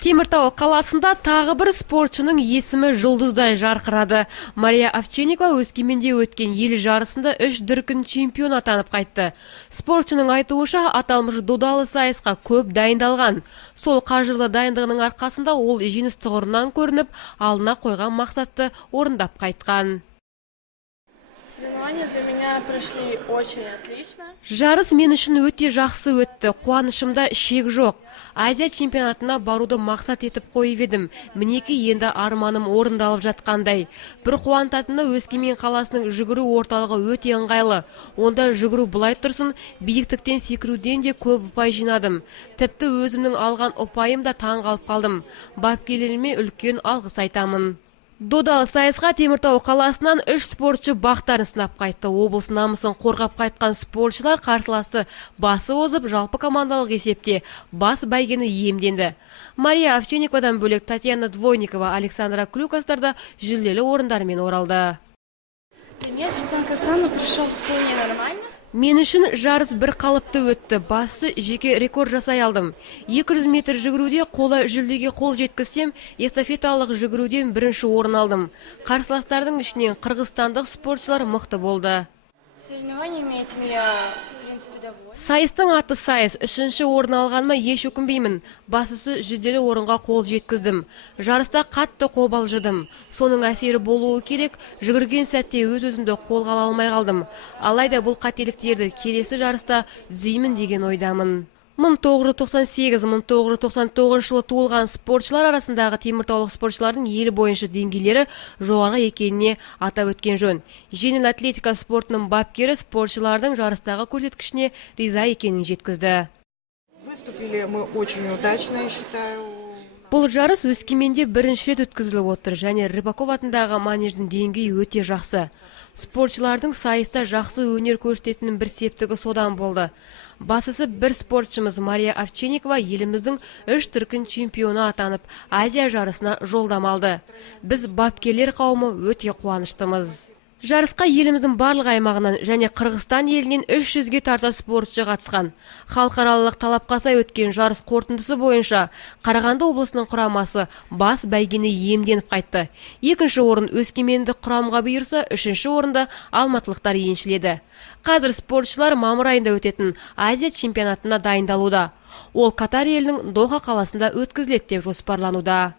Теміртау қаласында тағы бір спортшының есімі жұлдыздай жарқырады. Мария Овчинникова Өскеменде өткен ел жарысында 3 дүркін чемпион атанып қайтты. Спортшының айтуынша, аталмыш додалы сайысқа көп дайындалған. Сол қажырлы дайындығының арқасында ол жеңіс тұғырынан көрініп, алдына қойған мақсатты орындап қайтқан. Соревнования для меня прошли очень отлично. Жарыс мен үшін өте жақсы өтті. Қуанышымда шек жоқ. Азия чемпионатына баруды мақсат етіп қойып едім. Мінеки енді арманым орындалып жатқандай. Бір қуантатыны Өскемен қаласының жүгіру орталығы өте ыңғайлы. Онда жүгіру былай тұрсын, биіктіктен секіруден де көп ұпай жинадым. Тіпті өзімнің алған ұпайым да таң қалып қалдым. Бапкерлеріме үлкен алғыс айтамын. Додалы сайысқа Теміртау қаласынан 3 спортшы бақтарын сынап қайтты. Облыс намысын қорғап қайтқан спортшылар қарсыласты басы озып, жалпы командалық есепте бас бәйгені иемденді. Мария Овчинниковадан бөлек Татьяна Двойникова, Александра Клюкастар да жүлделі орындармен оралды. Для меня чемпионат Казахстана прошел вполне нормально. Мен үшін жарыс бір қалыпты өтті. Басы жеке рекорд жасай алдым. 200 метр жүгіруде қола жүлдеге қол жеткізсем, эстафеталық жүгіруден бірінші орын алдым. Қарсыластардың ішінен қырғызстандық спортшылар мықты болды. Соревнованиями этим я, в принципе, довольна. Сайыстың аты сайыс, үшінші орын алғаныма еш өкінбеймін. Басысы жүлделі орынға қол жеткіздім. Жарыста қатты қобалжыдым. Соның әсері болуы керек, жүгірген сәтте өз-өзімді қолға ала алмай қалдым. Алайда бұл қателіктерді келесі жарыста түзеймін деген ойдамын. 1998-1999 жылы туылған спортшылар арасындағы теміртаулық спортшылардың ел бойынша деңгейлері жоғары екеніне атап өткен жөн. Жеңіл атлетика спортының бапкері спортшылардың жарыстағы көрсеткішіне риза екенін жеткізді. Выступили мы очень удачно, я считаю. Бұл жарыс Өскеменде бірінші рет өткізіліп отыр, және Рыбаков атындағы манеждің деңгейі өте жақсы. Спортшылардың сайыста жақсы өнер көрсететінін бір септігі содан болды. Басысы бір спортшымыз Мария Овчинникова еліміздің 3 дүркін чемпионы атанып, Азия жарысына жолдама алды. Біз бапкерлер қауымы өте қуаныштымыз. Жарысқа еліміздің барлық аймағынан және Қырғызстан елінен 300-ге тарта спортшы қатысқан. Халықаралық талапқа сай өткен жарыс қорытындысы бойынша Қарағанды облысының құрамасы бас бәйгені иемденіп қайтты. 2-ші орын Өскемендік құрамға бұйырса, 3-ші орында алматылықтар еншіледі. Қазір спортшылар мамыр айында өтетін Азия чемпионатына дайындалуда. Ол Катар елінің Доха қаласында өткізіледі деп жоспарлануда.